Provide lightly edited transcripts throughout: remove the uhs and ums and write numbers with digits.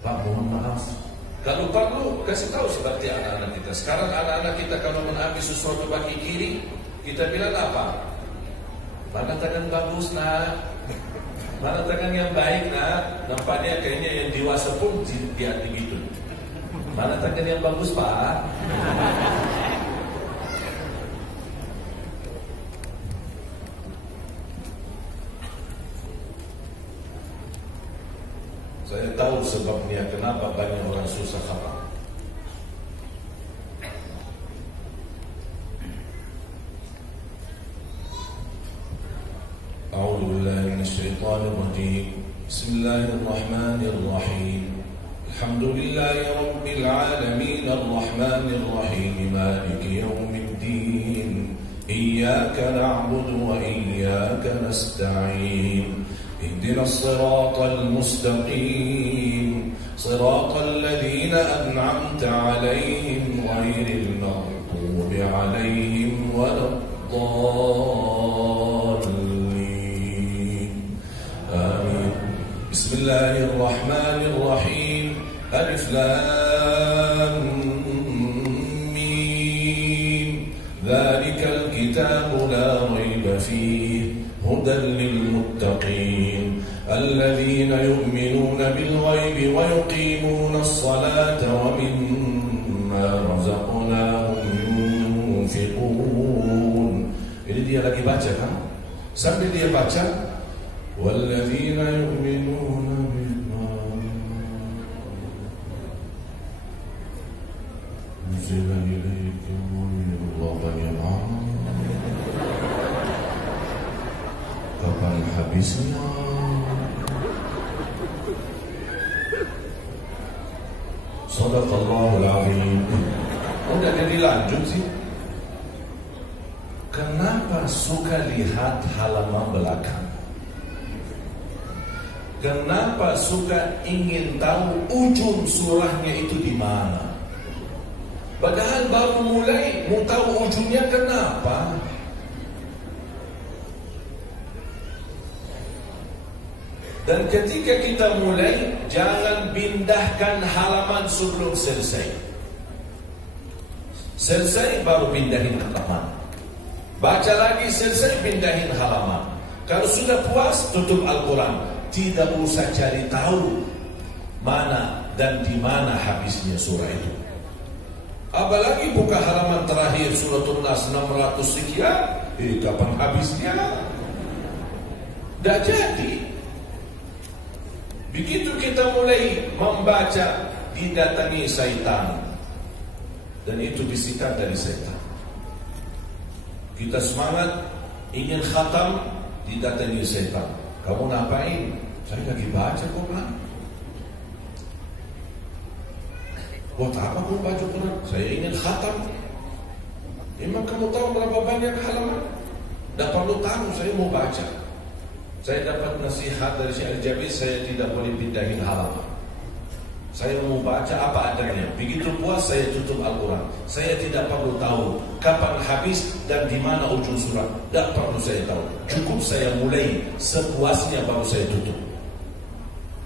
Pak, mohon maaf. Kalau perlu, kasih tahu seperti anak-anak kita. Sekarang anak-anak kita kalau mengambil sesuatu bagi kiri, kita bilang apa? Mana tangan bagus nak? Mana tangan yang baik nak? Nampaknya kayaknya yang dewasa pun dia begitu. Mana tangan yang bagus Pak? Saya tahu sebabnya kenapa banyak orang susah khatam. A'udzu billahi minasyaitonir rajim. Bismillahirrahmanirrahim. Alhamdulillahi rabbil alamin arrahmanir rahim maliki yaumiddin. Iyyaka na'budu wa iyyaka nasta'in. اهدنا الصراط المستقيم صراط الذين أنعمت عليهم غير المغضوب عليهم ولا الضالين آمين. بسم الله الرحمن الرحيم ألف لام ميم ذلك الكتاب لا ريب فيه هدى للمتقين الذين يؤمنون بالغيب ويقيمون الصلاة ومما رزقناهم ينفقون. Ini dia lagi baca kan? Sambil dia baca, والذين يؤمنون بما أنزل إليكم من الله واليوم kapan habisnya? Shadaqallahul azim. Udah jadi lanjut sih. Kenapa suka lihat halaman belakang? Kenapa suka ingin tahu ujung surahnya itu di mana? Padahal baru mulai, mau tahu ujungnya kenapa? Dan ketika kita mulai, jangan pindahkan halaman sebelum selesai. Selesai baru pindahin halaman. Baca lagi selesai, pindahin halaman. Kalau sudah puas, tutup Al-Quran. Tidak usah cari tahu mana dan di mana habisnya surah itu. Apalagi buka halaman terakhir Suratul Nas 600 sekian, kapan habisnya? Tidak jadi. Begitu kita mulai membaca, didatangi syaitan. Dan itu bisikan dari syaitan. Kita semangat, ingin khatam, didatangi syaitan. Kamu ngapain? Saya lagi baca Quran. Buat apa kamu baca Quran? Saya ingin khatam. Emang kamu tahu berapa banyak halaman? Tak perlu tahu, saya mau baca. Saya dapat nasihat dari Syekh Al-Jabir, saya tidak boleh pindahin halaman. Saya mau baca apa adanya. Begitu puas saya tutup Al-Quran. Saya tidak perlu tahu kapan habis dan di mana ujung surat. Tak perlu saya tahu. Cukup saya mulai, sepuasnya baru saya tutup.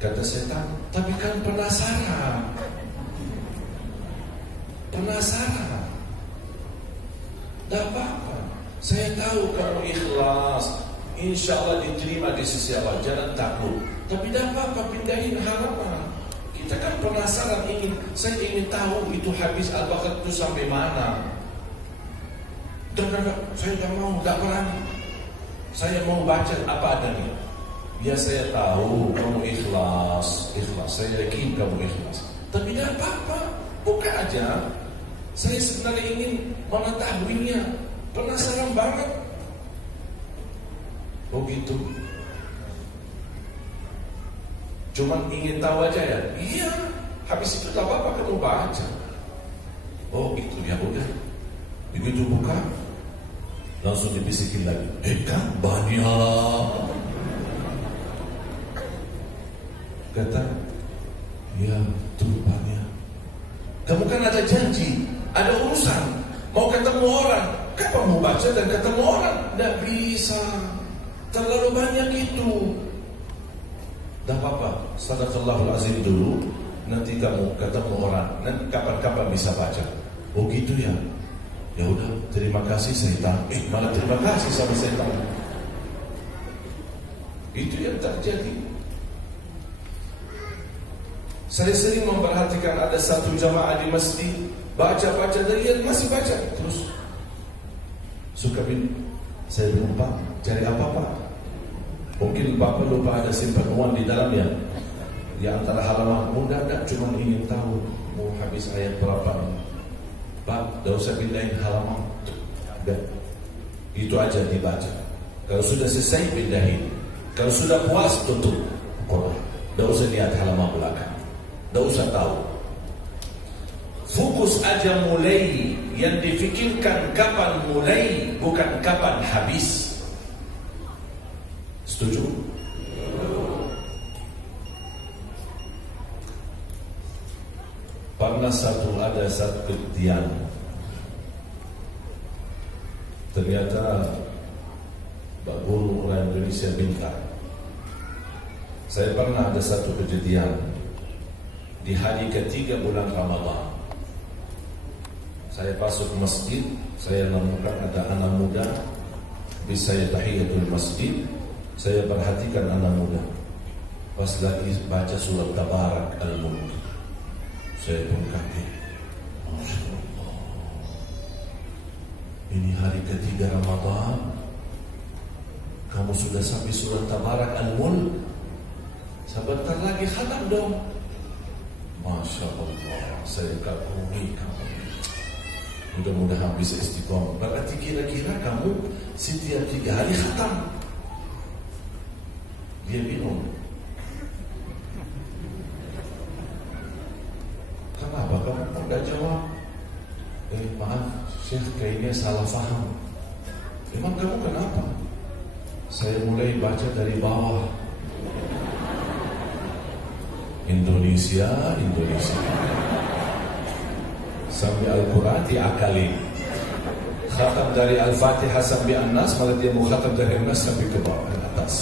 Kata setan, tapi kan penasaran. Penasaran. Tak apa-apa. Saya tahu kamu ikhlas. Insya Allah diterima di sisi Allah. Jangan takut. Tapi dah apa-apa pindahin halaman. Kita kan penasaran, saya ingin tahu itu habis Al-Baqarah itu sampai mana. Dan saya tak mau, tak berani. Saya mau baca apa adanya. Biar saya tahu kamu ikhlas. Saya yakin kamu ikhlas. Tapi dah apa-apa, buka aja. Saya sebenarnya ingin mengetahuinya. Penasaran banget. Oh gitu. Cuman ingin tahu aja ya. Iya. Habis itu tak apa-apa kamu baca. Oh gitu ya udah. Begitu buka, langsung dibisikin lagi. Kan banyak. Kata, ya tuh banyak. Kamu kan ada janji, ada urusan, mau ketemu orang. Kapan mau baca dan ketemu orang? Tidak bisa. Terlalu banyak itu. Tak apa-apa, Sadaqallahul Azim dulu. nanti kamu ketemu orang, nanti kapan-kapan bisa baca. Oh gitu ya. Ya udah, terima kasih Syaitan. Malah terima kasih sama Syaitan. Itu yang terjadi. Saya sering memperhatikan ada satu jamaah di masjid, baca-baca dari masih baca terus. Suka bin, saya bilang, Pak, cari apa Pak? Mungkin Bapak lupa ada simpan uang di dalamnya. Di antara halaman muda tak cuma ingin tahu mau habis ayat berapa. Pak, tidak usah pindahin halaman. Dan itu aja dibaca. Kalau sudah selesai pindahin. Kalau sudah puas tutup Quran. Tidak usah lihat halaman belakang. Tidak usah tahu. Fokus aja mulai. Yang difikirkan kapan mulai, bukan kapan habis. Setuju? Pernah ada satu kejadian. Ternyata Pak Guru orang Indonesia minta. Saya pernah ada satu kejadian di hari ketiga bulan Ramadan. Saya masuk masjid, saya menemukan ada anak muda. Habis saya tahiyatul masjid, saya perhatikan anak muda. Pas lagi baca surat Tabarak Al-Mulk, saya pun kaget. Masya Allah, ini hari ketiga Ramadan, kamu sudah sampai surat Tabarak Al-Mulk. Sebentar lagi khatam dong. Masya Allah, saya kagumi kamu. Mudah-mudahan bisa istiqomah. Berarti kira-kira kamu setiap 3 hari khatam. Dia bingung. Kenapa kamu enggak jawab? Maaf, Syekh, kayaknya salah faham. Emang kamu kenapa? Saya mulai baca dari bawah. Indonesia sampai Al-Quran diakalin. Khatam dari Al-Fatihah sampai An-Nas, malah dia mau khatam dari An-Nas sampai ke bawah, ke atas.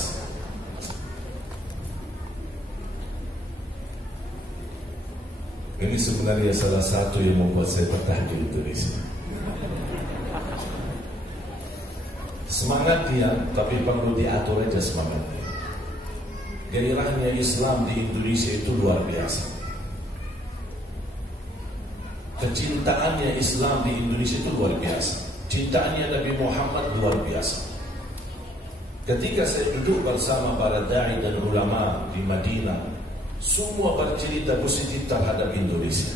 Ini sebenarnya salah satu yang membuat saya betah di Indonesia. Semangat dia, tapi perlu diatur aja semangatnya. Gairahnya Islam di Indonesia itu luar biasa. Kecintaannya Islam di Indonesia itu luar biasa. Cintaannya Nabi Muhammad luar biasa. Ketika saya duduk bersama para da'i dan ulama di Madinah, semua bercerita positif terhadap Indonesia.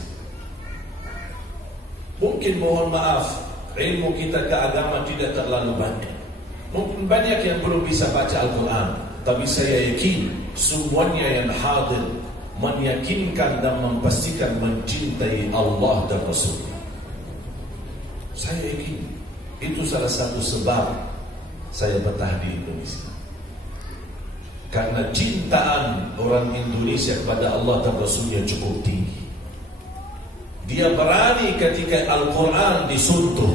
Mungkin mohon maaf, ilmu kita ke agama tidak terlalu banyak. Mungkin banyak yang belum bisa baca Al-Quran, tapi saya yakin semuanya yang hadir meyakinkan dan memastikan mencintai Allah dan Rasulnya. Saya yakin itu salah satu sebab saya betah di Indonesia. Karena cintaan orang Indonesia kepada Allah dan Rasulnya cukup tinggi. Dia berani ketika Al-Quran disuntuh,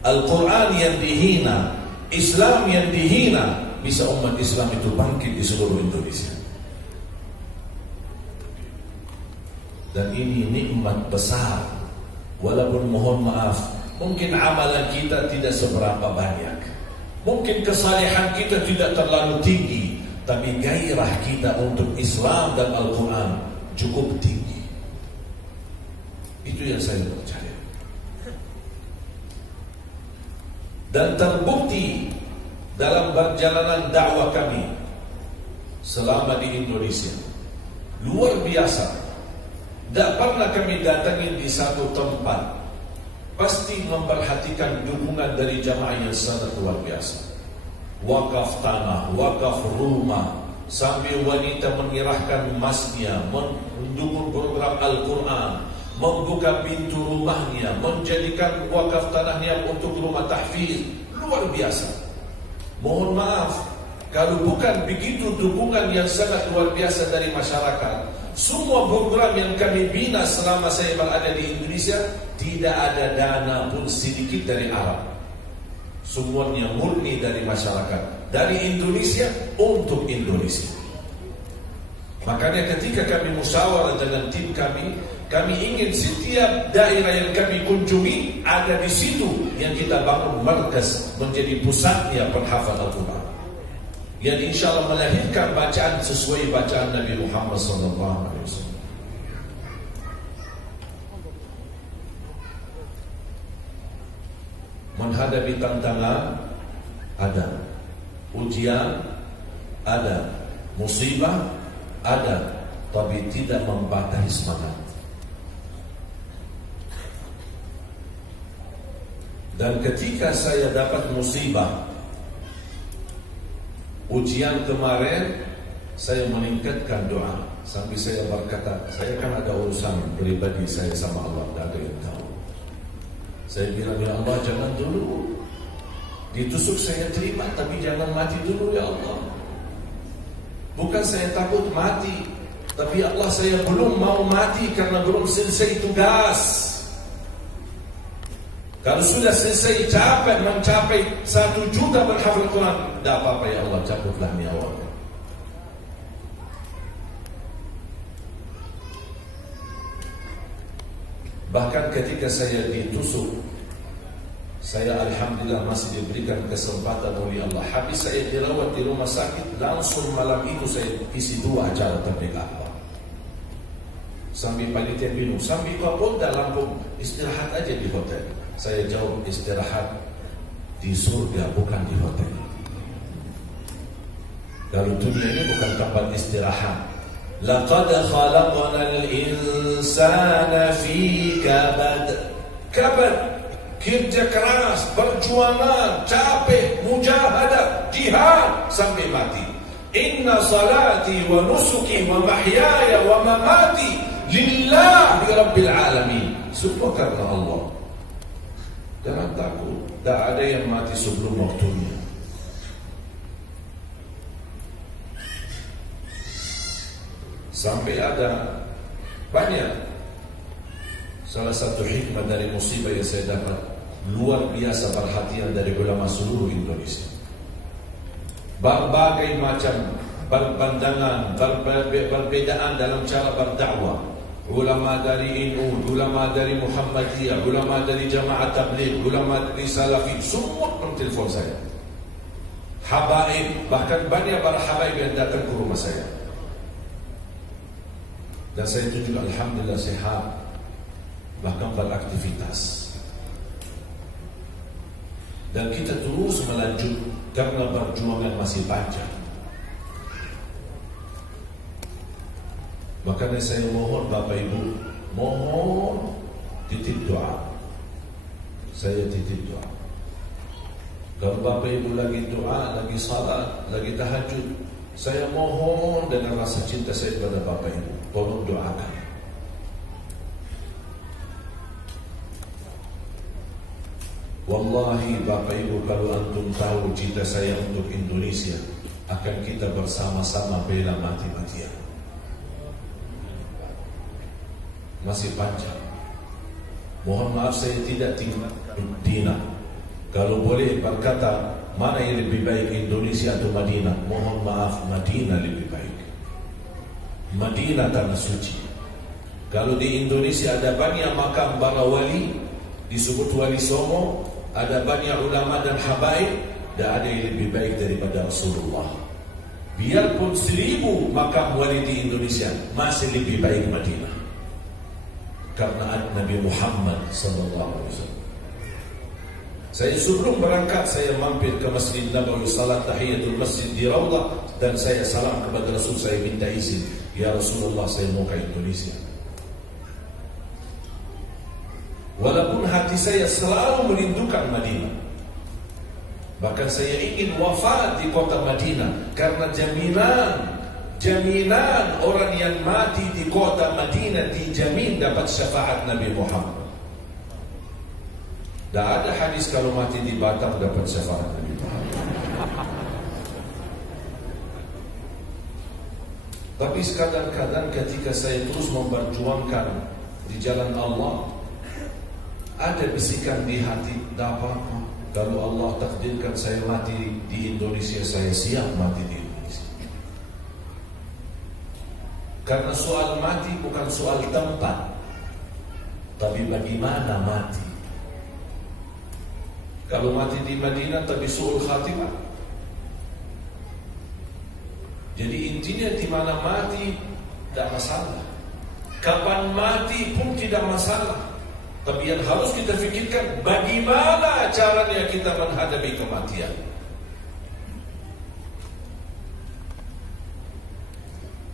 Al-Quran yang dihina, Islam yang dihina, bisa umat Islam itu bangkit di seluruh Indonesia. Dan ini nikmat besar. Walaupun mohon maaf, mungkin amalan kita tidak seberapa banyak, mungkin kesalehan kita tidak terlalu tinggi, tapi gairah kita untuk Islam dan Al-Quran cukup tinggi. Itu yang saya percaya. Dan terbukti dalam perjalanan dakwah kami selama di Indonesia, luar biasa. Tak pernah kami datangi di satu tempat, pasti memperhatikan dukungan dari jamaah yang sangat luar biasa. Wakaf tanah, wakaf rumah, sambil wanita menyerahkan emasnya, mendukung program Al-Quran, membuka pintu rumahnya, menjadikan wakaf tanahnya untuk rumah tahfiz. Luar biasa. Mohon maaf, kalau bukan begitu dukungan yang sangat luar biasa dari masyarakat, semua program yang kami bina selama saya berada di Indonesia, tidak ada dana pun sedikit dari Arab. Semuanya murni dari masyarakat, dari Indonesia untuk Indonesia. Makanya ketika kami musyawarah dengan tim kami ingin setiap daerah yang kami kunjungi ada di situ yang kita bangun markas menjadi pusatnya penghafal Al-Quran, yang insya Allah melahirkan bacaan sesuai bacaan Nabi Muhammad SAW. Menghadapi tantangan ada, ujian ada, musibah ada, tapi tidak membatasi semangat. Dan ketika saya dapat musibah, ujian kemarin, saya meningkatkan doa sampai saya berkata, saya kan ada urusan pribadi saya sama Allah, tidak ada yang tahu. Saya bilang, ya Allah, jangan dulu ditusuk saya terima, tapi jangan mati dulu ya Allah. Bukan saya takut mati, tapi ya Allah, saya belum mau mati karena belum selesai tugas. Kalau sudah selesai capek mencapai 1 juta berhafal Quran, tidak apa-apa ya Allah, cabutlah nyawanya. Bahkan ketika saya ditusuk, saya alhamdulillah masih diberikan kesempatan oleh Allah. Habis saya dirawat di rumah sakit, langsung malam itu saya isi 2 acara tabligh akbar. Sambil panitia minum, sambil Kapolda Lampung, istirahat aja di hotel. Saya jawab, istirahat di surga, bukan di hotel. Kalau dunia ini bukan tempat istirahat. Laqad khalaqnal insana fi kabad. Kabad, kerja keras, perjuangan, capek, mujahadah, jihad sampai mati. Inna salati wa nusuki wa mahyaya wa mamati lillahi rabbil alamin. Semua karena Allah. Jangan takut, tak ada yang mati sebelum waktunya. Sampai ada banyak. Salah satu hikmah dari musibah yang saya dapat, luar biasa perhatian dari ulama seluruh Indonesia. Berbagai macam pandangan, perbedaan dalam cara berdakwah. Ulama dari NU, ulama dari Muhammadiyah, ulama dari Jamaah Tabligh, ulama dari Salafi, semua menelpon saya. Habaib, bahkan banyak para habaib yang datang ke rumah saya. Dan saya itu juga alhamdulillah sehat, bahkan beraktivitas. Dan kita terus melanjut karena perjuangan masih panjang. Makanya saya mohon Bapak Ibu, mohon titip doa. Saya titip doa. Kalau Bapak Ibu lagi doa, lagi salat, lagi tahajud, saya mohon dengan rasa cinta saya kepada Bapak Ibu, tolong doakan. Wallahi Bapak Ibu, kalau antum tahu cita saya untuk Indonesia, akan kita bersama-sama bela mati-matian. Masih panjang. Mohon maaf saya tidak tinggal di Madinah. Kalau boleh berkata mana yang lebih baik, Indonesia atau Madinah? Mohon maaf, Madinah lebih baik. Madinah tanah suci. Kalau di Indonesia ada banyak makam para wali, disebut wali Songo, ada banyak ulama dan habaib, tidak ada yang lebih baik daripada Rasulullah. Biarpun 1000 makam wali di Indonesia, masih lebih baik Madinah. Karena Nabi Muhammad SAW. Saya sebelum berangkat, saya mampir ke Masjid Nabawi, salat tahiyatul masjid di Raudah, dan saya salam kepada Rasul, saya minta izin, ya Rasulullah, saya mau ke Indonesia. Walaupun hati saya selalu merindukan Madinah, bahkan saya ingin wafat di kota Madinah, karena jaminan orang yang mati di kota Madinah dijamin dapat syafaat Nabi Muhammad. Tak ada hadis kalau mati di Batam dapat syafaat Nabi Muhammad. Tapi kadang-kadang ketika saya terus memperjuangkan di jalan Allah, ada bisikan di hati, tak apa-apa. Kalau Allah takdirkan saya mati di Indonesia, saya siap mati di Indonesia. Karena soal mati bukan soal tempat, tapi bagaimana mati. Kalau mati di Madinah tapi su'ul khatimah. Jadi intinya di mana mati tidak masalah. Kapan mati pun tidak masalah. Tapi yang harus kita fikirkan bagaimana caranya kita menghadapi kematian.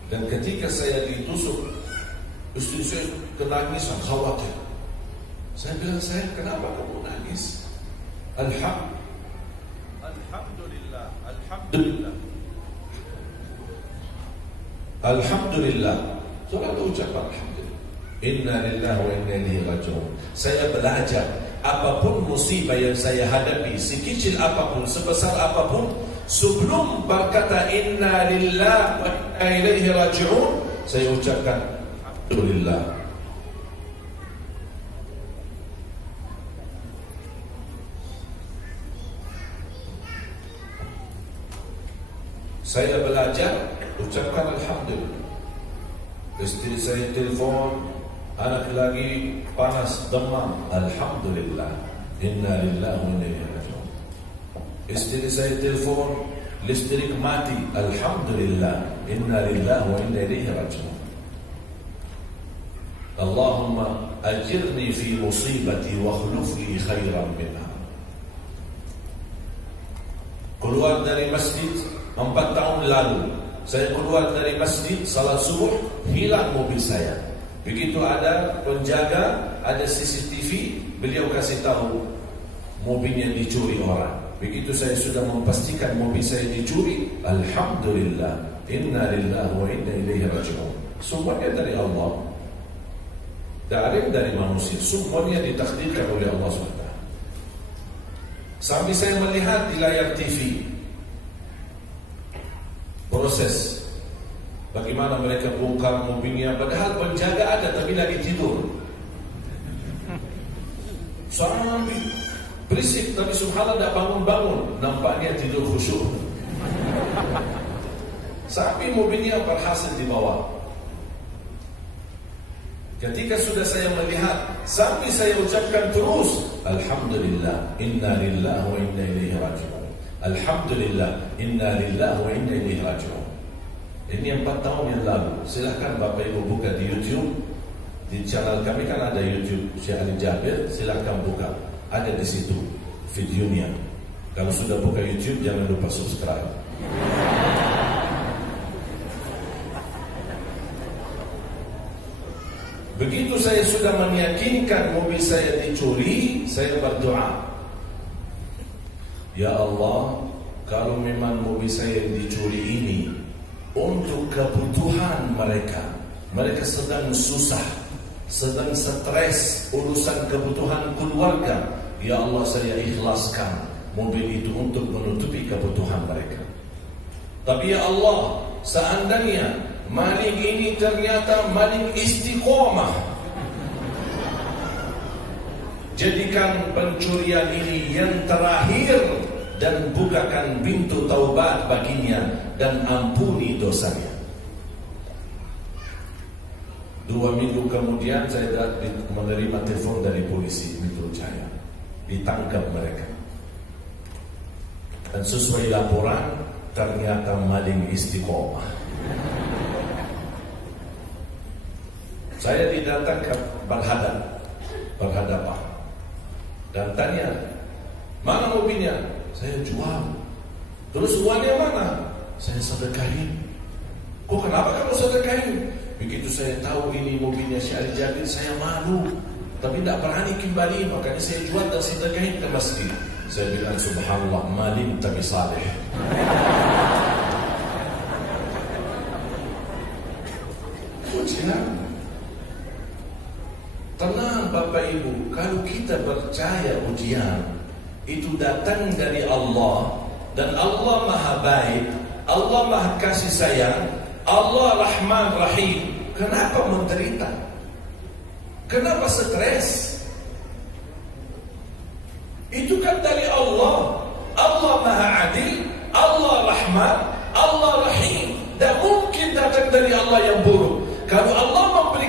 Dan ketika saya ditusuk, istri saya kenangisan, khawatir. Saya bilang, saya kenapa kamu nangis? Alhamdulillah. Alhamdulillah. Selalu ucapkan alhamdulillah. Inna lillahi wa inna ilaihi raji'un. Saya belajar apapun musibah yang saya hadapi, sekecil apapun, sebesar apapun, sebelum berkata inna lillahi wa inna ilaihi raji'un, saya ucapkan alhamdulillah. Saya belajar ucapkan alhamdulillah. Istri saya telefon, anak lagi panas demam, alhamdulillah. Inna lillahi wa inna ilaihi raji'un. Istri saya telefon, listrik mati, alhamdulillah. Inna lillahi wa inna ilaihi raji'un. Allahumma ajirni fi musibati wa akhlif li khairan minha. Keluar dari masjid 4 tahun lalu, saya keluar dari masjid, salat subuh, hilang mobil saya. Begitu ada penjaga, ada CCTV, beliau kasih tahu mobilnya dicuri orang. Begitu saya sudah memastikan mobil saya dicuri, alhamdulillah, inna lillahi wa inna ilaihi raji'un. Semuanya dari Allah. Tak ada yang dari manusia, semuanya ditakdirkan oleh Allah SWT. Sampai saya melihat di layar TV proses bagaimana mereka bongkar mobilnya, padahal penjaga ada tapi lagi tidur. Sampai berisik tapi subhanallah tidak bangun-bangun, nampaknya tidur khusyuk. Sampai mobilnya berhasil dibawa. Ketika sudah saya melihat, sampai saya ucapkan terus alhamdulillah, inna lillahi wa inna ilaihi raji'un. Alhamdulillah, inna lillahi wa inna ilaihi raji'un. Ini 4 tahun yang lalu. Silakan Bapak Ibu buka di YouTube. Di channel kami kan ada YouTube Syekh Ali Jabir, silakan buka. Ada di situ videonya. Kalau sudah buka YouTube jangan lupa subscribe. Begitu saya sudah meyakinkan mobil saya dicuri, saya berdoa, ya Allah, kalau memang mobil saya dicuri ini untuk kebutuhan mereka, mereka sedang susah, sedang stres urusan kebutuhan keluarga, ya Allah, saya ikhlaskan mobil itu untuk menutupi kebutuhan mereka. Tapi ya Allah, seandainya maling ini ternyata maling istiqomah, jadikan pencurian ini yang terakhir dan bukakan pintu taubat baginya dan ampuni dosanya. 2 minggu kemudian saya menerima telepon dari polisi Metro Jaya, ditangkap mereka. Dan sesuai laporan ternyata maling istiqomah. Saya didatangkan berhadapan dan tanya, mana mobilnya? Saya jual. Terus uangnya mana? Saya sedekahin. Kok kenapa kamu sedekahin? Begitu saya tahu ini mobilnya Syekh Ali Jabir, saya malu, tapi tidak berani kembali, makanya saya jual dan sedekahin ke masjid. Saya bilang subhanallah, maling tapi saleh. Ujian. Tenang Bapak Ibu, kalau kita percaya ujian itu datang dari Allah, dan Allah Maha Baik, Allah Maha Kasih Sayang, Allah Rahman Rahim, kenapa menderita? Kenapa stres? Itu kan dari Allah. Allah Maha Adil, Allah Rahman, Allah Rahim. Tak mungkin datang dari Allah yang buruk.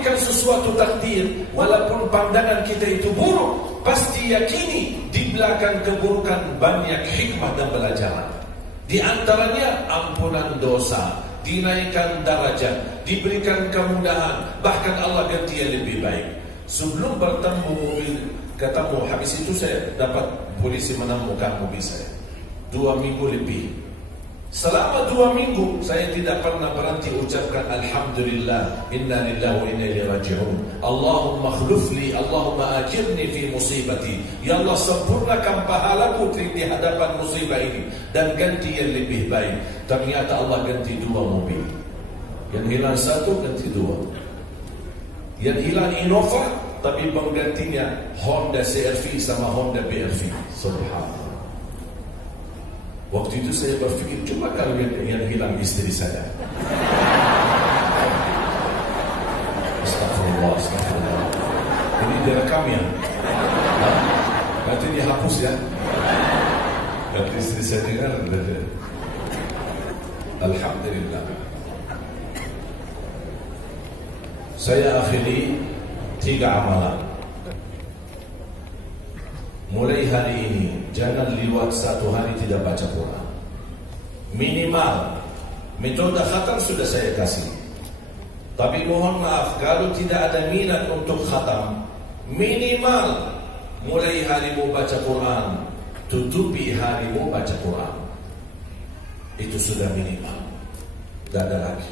memberikan sesuatu takdir, walaupun pandangan kita itu buruk, pasti yakini di belakang keburukan banyak hikmah dan pelajaran. Di antaranya ampunan dosa, dinaikkan darajat, diberikan kemudahan, bahkan Allah ganti yang lebih baik. Sebelum ketemu, habis itu saya dapat polisi menemukan mobil saya 2 minggu lebih. Selama 2 minggu saya tidak pernah berhenti ucapkan Alhamdulillah, inna lillahi wa inna ilaihi raji'un, Allahumma khlufli, Allahumma ajirni fi musibati. Ya Allah, sempurnakan pahalaku di hadapan musibah ini dan ganti yang lebih baik. Ternyata Allah ganti 2 mobil. Yang hilang 1, ganti 2. Yang hilang Innova, tapi penggantinya Honda CR-V sama Honda BR-V. Subhanallah. Waktu itu saya berpikir, cuma kalau yang hilang istri saya. Astagfirullah, astagfirullah. Ini direkam ya? Nanti dihapus ya? Kalau istri saya dengar, Alhamdulillah. Saya akhiri 3 amalan. Mulai hari ini jangan lewat 1 hari tidak baca Quran. Minimal metode khatam sudah saya kasih. Tapi mohon maaf kalau tidak ada minat untuk khatam, minimal mulai harimu baca Quran, tutupi harimu baca Quran. Itu sudah minimal. Tidak ada lagi.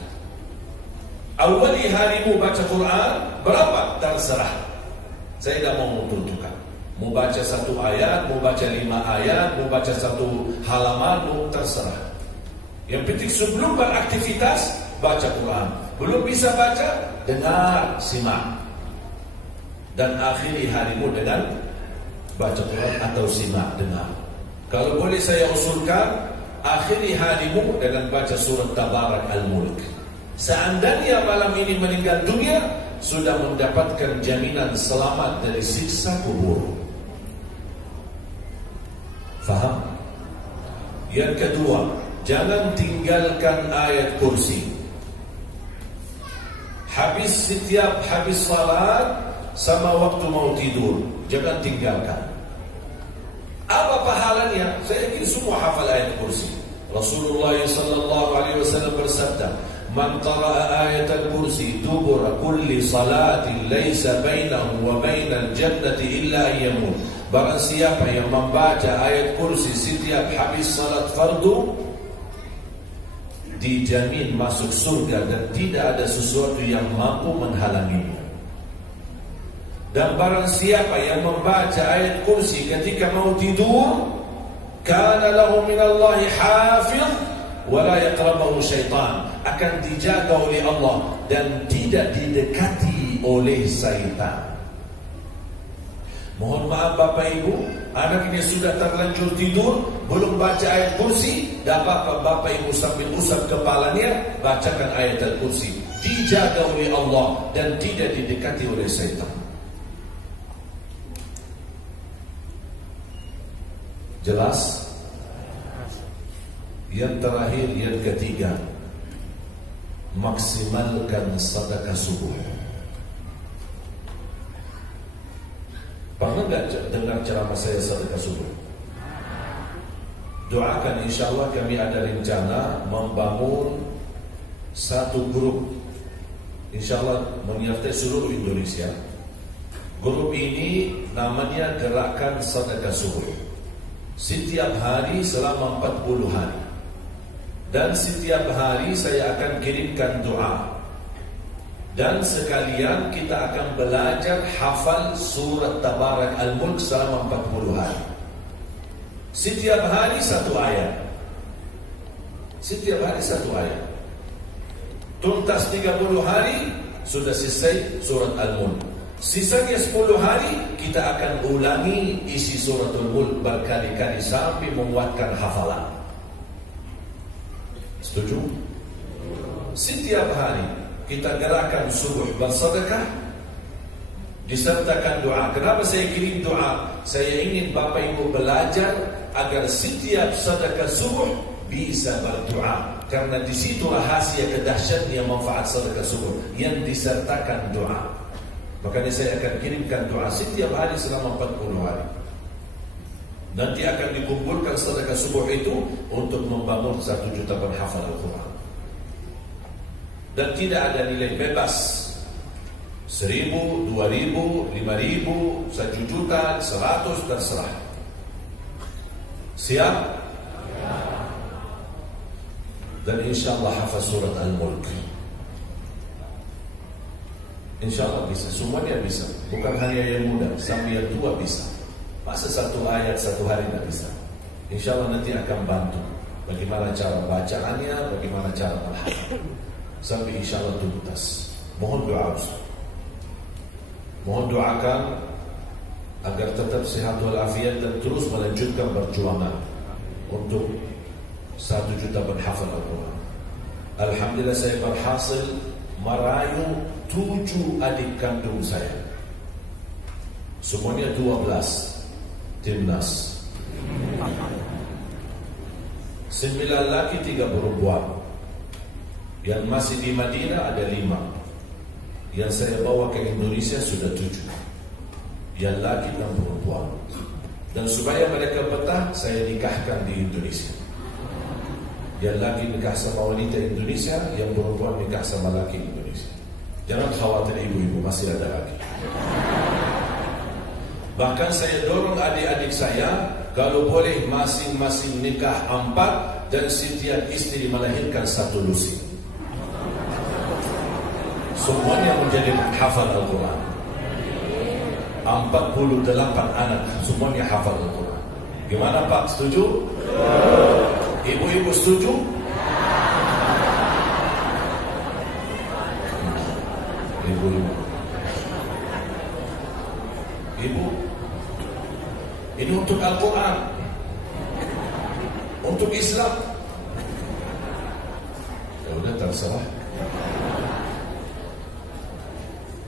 Awali harimu baca Quran berapa? Terserah. Saya tidak mau tentukan. Mau baca 1 ayat, mau baca 5 ayat, mau baca 1 halaman, mau terserah. Yang penting sebelum beraktivitas baca Quran. Belum bisa baca, dengar, simak. Dan akhiri harimu dengan baca Quran atau simak, dengar. Kalau boleh saya usulkan, akhiri harimu dengan baca surat Tabarak Al-Mulk. Seandainya malam ini meninggal dunia, sudah mendapatkan jaminan selamat dari siksa kubur. Faham? Yang kedua, jangan tinggalkan ayat kursi. Setiap habis salat sama waktu mau tidur, jangan tinggalkan. Apa pahalanya? Saya ingin semua hafal ayat kursi. Rasulullah sallallahu alaihi wasallam bersabda, "Man qara'a ayat al-kursi dubura kulli salatin laysa bainahu wa bainal jannati illa ayyamut." Barang siapa yang membaca ayat kursi setiap habis salat fardu, dijamin masuk surga dan tidak ada sesuatu yang mampu menghalanginya. Dan barang siapa yang membaca ayat kursi ketika mau tidur, kana lahu minallahi hafiz wa la yaqrabuhu syaitan, akan dijaga oleh Allah dan tidak didekati oleh syaitan. Mohon maaf Bapak Ibu, anaknya sudah terlanjur tidur, belum baca ayat kursi, tidak apa-apa Bapak Ibu sambil usap kepalanya, bacakan ayat kursi. Dijaga oleh Allah dan tidak didekati oleh syaitan. Jelas? Yang terakhir, yang ketiga, maksimalkan sedekah subuh. Pernah enggak dengar ceramah saya sedekah subuh? Doakan, insya Allah kami ada rencana membangun 1 grup, insya Allah menyertai seluruh Indonesia. Grup ini namanya Gerakan Sedekah Subuh. Setiap hari selama 40 hari. Dan setiap hari saya akan kirimkan doa. Dan sekalian kita akan belajar hafal surat Tabarak Al-Mulk selama 40 hari. Setiap hari 1 ayat. Setiap hari 1 ayat. Tuntas 30 hari sudah selesai surat Al-Mulk. Sisanya 10 hari kita akan ulangi isi surat Al-Mulk berkali-kali sampai menguatkan hafalan. Setuju? Setiap hari kita gerakan subuh bersedekah disertakan doa. Kenapa saya kirim doa? Saya ingin Bapak Ibu belajar agar setiap sedekah subuh bisa berdoa. Karena di situ rahasia kedahsyatnya manfaat sedekah subuh yang disertakan doa. Makanya saya akan kirimkan doa setiap hari selama 40 hari. Nanti akan dikumpulkan sedekah subuh itu untuk membangun 1 juta penghafal Al-Quran. Dan tidak ada nilai bebas. 1.000, 2.000, 5.000, 1 juta, 100, terserah. Siap? Dan insyaAllah hafaz surat Al-Mulk. InsyaAllah bisa, semuanya bisa. Bukan hanya yang muda, sampai yang tua bisa. Masa 1 ayat 1 hari tidak bisa. InsyaAllah nanti akan bantu bagaimana cara bacaannya, bagaimana cara menghafal, sampai insyaAllah tuntas. Mohon doa. Mohon doakan agar tetap sehat walafiat dan terus melanjutkan perjuangan untuk 1 juta penghafal Al-Quran. Alhamdulillah saya berhasil merayu 7 adik kandung saya. Semuanya 12 timnas. 9 laki 3 perempuan. Yang masih di Madinah ada 5. Yang saya bawa ke Indonesia sudah 7. Yang laki dan perempuan. Dan supaya mereka betah, saya nikahkan di Indonesia. Yang laki nikah sama wanita Indonesia, yang perempuan nikah sama laki Indonesia. Jangan khawatir ibu-ibu, masih ada lagi. Bahkan saya dorong adik-adik saya, kalau boleh masing-masing nikah 4 dan setiap istri melahirkan 1 lusi. Semuanya menjadi hafal Al-Quran. 48 anak, semuanya hafal Al-Quran. Gimana Pak, setuju? Ibu-ibu setuju? Ibu-ibu. Ibu, ini untuk Al-Quran, untuk Islam. Ya udah, terserah.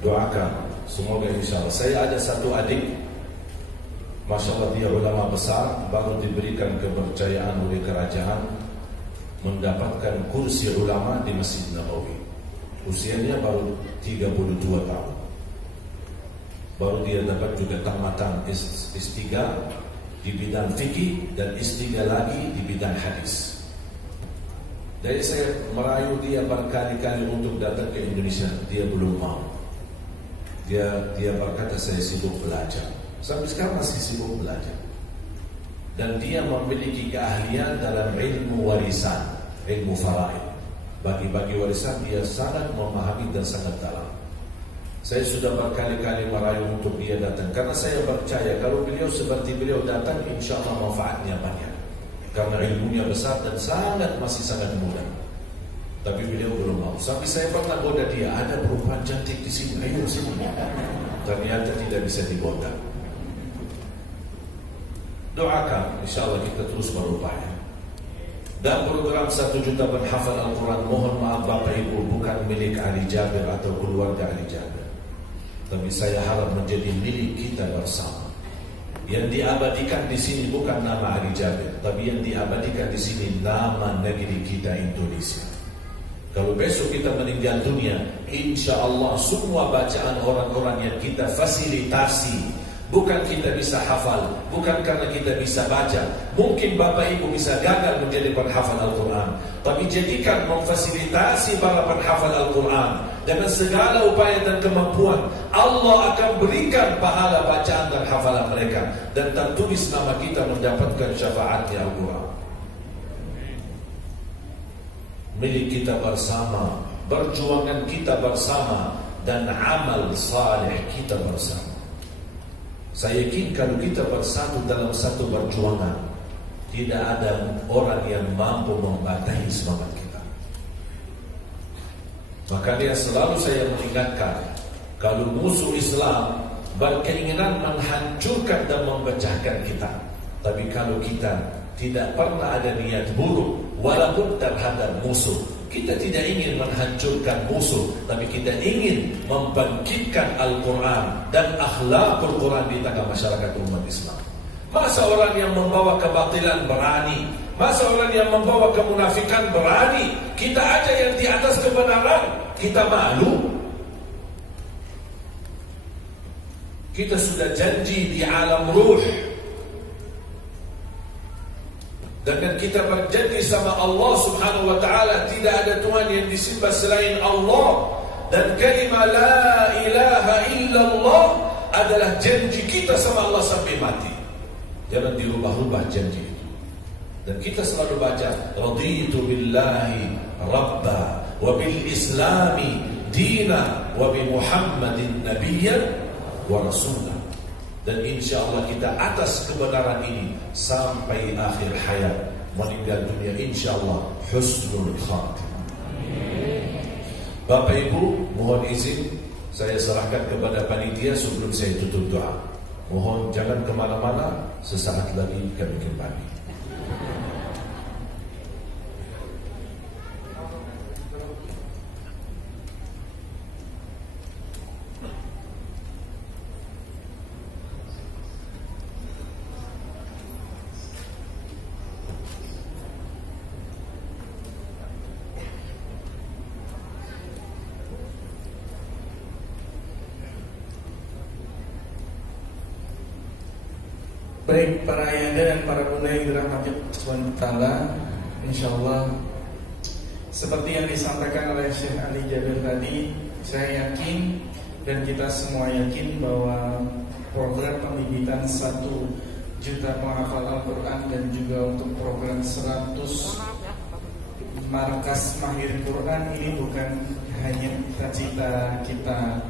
Doakan, semoga insyaAllah. Saya ada 1 adik, Masya Allah dia ulama besar, baru diberikan kepercayaan oleh kerajaan mendapatkan kursi ulama di Masjid Nabawi. Usianya baru 32 tahun. Baru dia dapat juga tamatan S3 di bidang fikih dan S3 lagi di bidang hadis. Jadi saya merayu dia berkali-kali untuk datang ke Indonesia, dia belum mau. Dia berkata saya sibuk belajar. Sampai sekarang masih sibuk belajar. Dan dia memiliki keahlian dalam ilmu warisan, ilmu faraid. Bagi-bagi warisan dia sangat memahami dan sangat dalam. Saya sudah berkali-kali merayu untuk dia datang, karena saya percaya kalau beliau seperti beliau datang, insya Allah manfaatnya banyak. Karena ilmunya besar dan masih sangat muda. Tapi beliau belum mau. Sampai saya pernah goda dia, ada perempuan cantik di sini, ayo sini. Ternyata tidak bisa digoda. Doakan, insya Allah kita terus berupaya. Dan program 1 juta penghafal Al-Quran, mohon maaf Bapak Ibu, bukan milik Ali Jabir atau keluarga Ali Jabir. Tapi saya harap menjadi milik kita bersama. Yang diabadikan di sini bukan nama Ali Jabir, tapi yang diabadikan di sini nama negeri kita Indonesia. Kalau besok kita meninggal dunia, insya Allah semua bacaan orang-orang yang kita fasilitasi, bukan kita bisa hafal, bukan karena kita bisa baca. Mungkin Bapak Ibu bisa gagal menjadi penghafal Al-Quran, tapi jadikan memfasilitasi para penghafal Al-Quran dengan segala upaya dan kemampuan. Allah akan berikan pahala bacaan dan hafalan mereka, dan tertulis nama kita mendapatkan syafaatnya Al-Quran. Milik kita bersama, perjuangan kita bersama, dan amal saleh kita bersama. Saya yakin kalau kita bersatu dalam satu perjuangan, tidak ada orang yang mampu membatasi semangat kita. Makanya selalu saya mengingatkan, kalau musuh Islam berkeinginan menghancurkan dan memecahkan kita, tapi kalau kita tidak pernah ada niat buruk walaupun terhadap musuh, kita tidak ingin menghancurkan musuh, tapi kita ingin membangkitkan Al-Quran dan akhlakul Quran di tengah masyarakat umat Islam. Masa orang yang membawa kebatilan berani Masa orang yang membawa kemunafikan berani? Kita aja yang di atas kebenaran, kita malu. Kita sudah janji di alam ruh, dan kita berjanji sama Allah subhanahu wa ta'ala, tidak ada Tuhan yang disembah selain Allah. Dan kalimah la ilaha illallah adalah janji kita sama Allah sampai mati. Jangan dirubah-rubah janji itu. Dan kita selalu baca, raditu billahi rabba wa bil islami dina wa bi Muhammadin nabiyyan wa rasulah. Dan insya Allah kita atas kebenaran ini sampai akhir hayat, meninggal dunia insya Allah husnul khatimah. Bapak Ibu, mohon izin saya serahkan kepada panitia sebelum saya tutup doa. Mohon jangan kemana-mana, sesaat lagi kami kembali. Baik para ayahanda dan para bunda yang dirahmati Allah, insyaallah seperti yang disampaikan oleh Syekh Ali Jabir tadi, saya yakin dan kita semua yakin bahwa program pembibitan 1 juta penghafal Al-Quran dan juga untuk program 100 markas mahir Quran ini bukan hanya cita-cita kita